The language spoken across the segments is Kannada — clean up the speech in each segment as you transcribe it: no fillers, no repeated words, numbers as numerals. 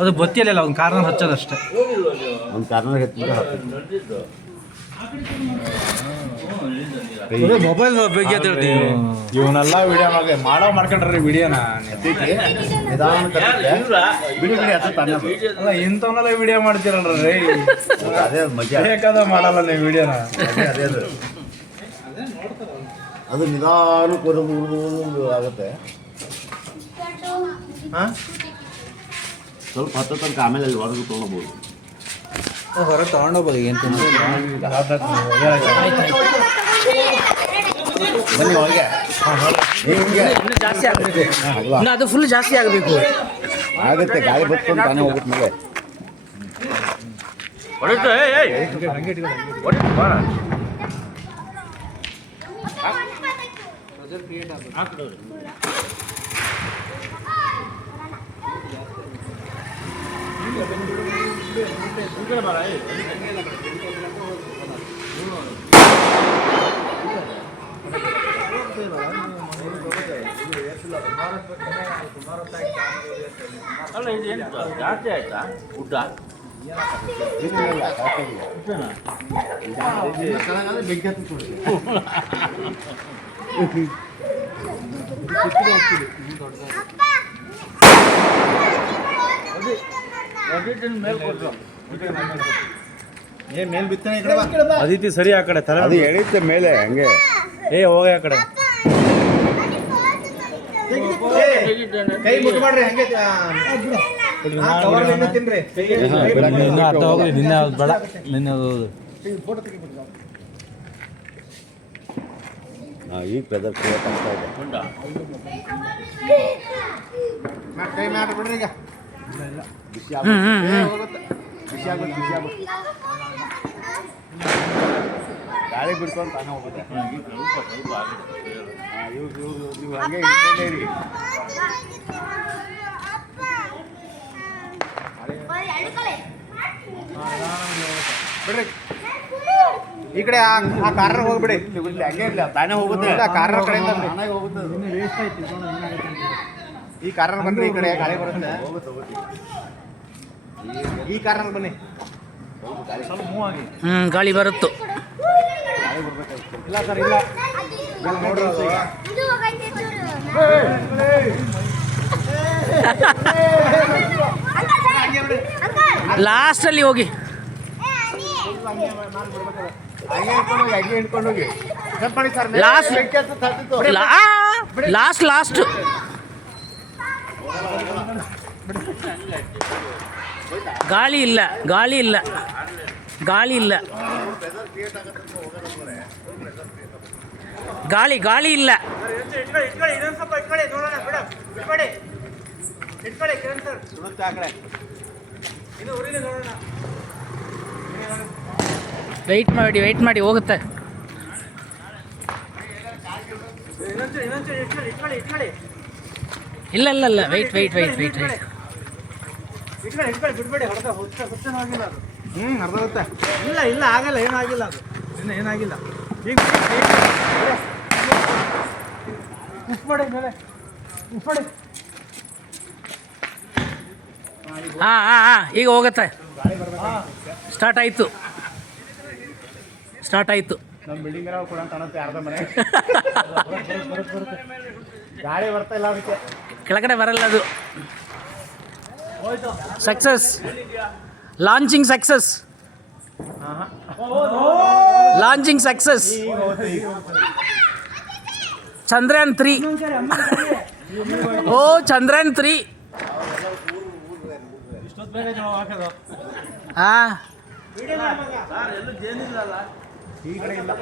ಅದು ಗೊತ್ತಿಲ್ಲ ಒಂದು ಕಾರ್ನರ್ ಹಚ್ಚೋದಷ್ಟೇ. ಒಂದು ಕಾರ್ನರ್ ಹಚ್ಚಿಬಿಟ್ಟು ಮೊಬೈಲ್ ಬಗ್ಗೆ ಇವನ್ನೆಲ್ಲ ವಿಡಿಯೋ ಮಾಡ್ಕೊಂಡ್ರಿ ವಿಡಿಯೋನ ಬಿಡಿ ಬಿಡಿ ಹಚ್ಚ ತಾನೇ ಅಲ್ಲ ಇಂಥವನ್ನೆಲ್ಲ ವಿಡಿಯೋ ಮಾಡ್ತೀರಲ್ರಿ. ಅದೇ ಮಜಾ. ಬೇಕಾದ ಮಾಡಲ್ಲ ನೀವು ವಿಡಿಯೋನ. ಅದೇ ಅದು ನಿಧಾನ ಆಗುತ್ತೆ. ಸ್ವಲ್ಪ ಹತ್ತು ತನಕ ಆಮೇಲೆ ಅಲ್ಲಿ ಹೊರಗೆ ತೊಗೊಳ್ಬೋದು. ಹೊರಗೆ ತಗೊಂಡೋಗ್ಬೋದು. ಏನು ಬನ್ನಿ ಹೊರಗೆ. ಇನ್ನೂ ಜಾಸ್ತಿ ಆಗಬೇಕು. ಇನ್ನು ಅದು ಫುಲ್ ಜಾಸ್ತಿ ಆಗಬೇಕು. ಆಗುತ್ತೆ, ಗಾಳಿ ಬತ್ಕೊಂಡು ತಾನೇ ಹೋಗುತ್ತೆ ಮೇಲೆ. ಅಲ್ಲ ಇದು ಎಂತ ಜಾಸ್ತಿ ಆಯ್ತಾ ಊಟ? ಅದಿತಿ ಸರಿ ಆ ಕಡೆ ತಲೆ ಅದು ಎಳೀತೆ ಮೇಲೆ ಹಂಗೆ. ಹೋಗ ಆ ಕಡೆ. ಕೈ ಮುಟ್ಬೇಡ್ರಿ ಹಂಗೆ ನಿನ್ನೆ ಅರ್ಧ ಹೋಗ್ಲಿ. ನಿನ್ನೆ ಅದು ಬೇಡ. ನಿನ್ನೆ ಅದು ಈಗ ಪ್ರೆಸರ್ ಕ್ರಿಯೇಟ್ ಆಗ್ತಾ ಇದೆ. ಕೈ ಮ್ಯಾಟ್ ಬಿಡ್ರಿ ಈಗ. ಬಿಸಿ ಆಗುತ್ತೆ, ಬಿಸಿ ಆಗುತ್ತೆ. ಗಾಳಿ ಬಿಡ್ಕೊಂಡು ತಾನೇ ಹೋಗುತ್ತೆ. ನೀವು ಹಂಗೆ ಇಟ್ಕೊಂಡೇ ಇರಿ. ಬಿಡ್ರಿ ಈ ಕಡೆ ಆ ಕಾರ್ನರ್ ಹೋಗ್ಬಿಡಿ. ಹಂಗೆ ಇಲ್ಲ, ತಾನೇ ಹೋಗುತ್ತೆ. ಕಾರ್ನರ್ ಕಡೆಯಿಂದ ತಾನಾಗಿ ಹೋಗುತ್ತೆ ಅದು. ಈ ಕಾರ್ನರ್ ಬನ್ರಿ. ಈ ಕಡೆ ಗಾಳಿ ಬರುತ್ತೆ. ಈ ಕಾರ್ನರ್ ಬನ್ನಿ. ಗಾಳಿ ಬರುತ್ತು. ಇಲ್ಲ ಸರ್ ಇಲ್ಲ ನೋಡ್ರಿ ಅದು. ಲಾಸ್ಟಲ್ಲಿ ಹೋಗಿ ಹಂಗೆ ಹಿಡ್ಕೊಂಡು ಹೋಗಿ ಜಂಪ್ ಮಾಡಿ ಸರ್. ಲಾಸ್ಟ್ ಗಾಳಿ ಇಲ್ಲ. ಗಾಳಿ ಇಲ್ಲ. ವೆಯ್ಟ್ ಮಾಡಿ ಹೋಗುತ್ತೆ. ಇಲ್ಲ ವೆಯ್ಟ್ ಅರ್ಧ ಹೊತ್ತೆ. ಇಲ್ಲ ಆಗಲ್ಲ, ಏನಾಗಿಲ್ಲ. ಅದು ಇನ್ನು ಏನಾಗಿಲ್ಲ. ಈಗ ಉಪ್ಪಡಿ ಮೇಲೆ ಉಪ್ಪಡಿ. ಈಗ ಹೋಗುತ್ತೆ. ಸ್ಟಾರ್ಟ್ ಆಯಿತು. ನಮ್ಮ ಬಿಲ್ಡಿಂಗ್ ಕೂಡ ಕಾಣುತ್ತೆ ಅರ್ಧ ಮನೆ. ಗಾಳಿ ಬರ್ತಾ ಇಲ್ಲ ಅದಕ್ಕೆ. ಕೆಳಗಡೆ ಬರಲ್ಲ ಅದು. Launching success. ಚಂದ್ರಯಾನ್ 3. ಚಂದ್ರಯಾನ್ 3. ಈ ಕಡೆ ಇಲ್ಲ.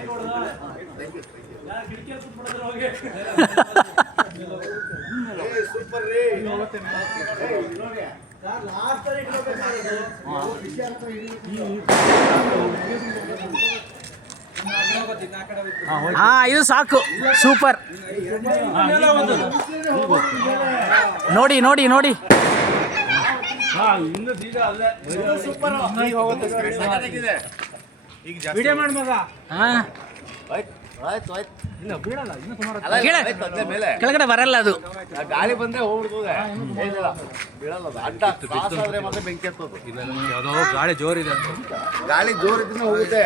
ಇದು ಸಾಕು. ಸೂಪರ್. ನೋಡಿ ವಿಡಿಯೋ ಮಾಡಿ ಮಗ. ಆಯ್ತು ಆಯ್ತು ಇಲ್ಲ ಬೀಳಲ್ಲ ಇನ್ನು ಸುಮಾರು ಅಲ್ಲ, ಕೆಳ- ಆಯ್ತು, ಅಲ್ಲೇ ಮೇಲೆ ಕೆಳಗಡೆ ಬರಲ್ಲ ಅದು. ಆ ಗಾಳಿ ಬಂದ್ರೆ ಹೋಗ್ಬಿಡ್ತದೆ ಏನಿಲ್ಲ ಬೀಳಲ್ಲ ಅದು. ಅಡ್ಡ ಕ್ರಾಸ್ ಆದ್ರೆ ಮತ್ತೆ ಬೆಂಕಿ ಹತ್ತೋದು ಯಾವುದೋ ಗಾಳಿ ಜೋರಿದೆ ಅಂತ. ಗಾಳಿ ಜೋರ್ ಇದ್ರೆ ಹೋಗುತ್ತೆ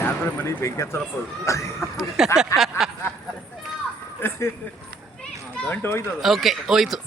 ಯಾವ್ದ್ರ ಮನೆಗೆ ಬೆಂಕಿ ಹತ್ತಲಪ್ಪ ಅದು. ಗಂಟು ಹೋಯ್ತದ ಓಕೆ ಹೋಯ್ತು.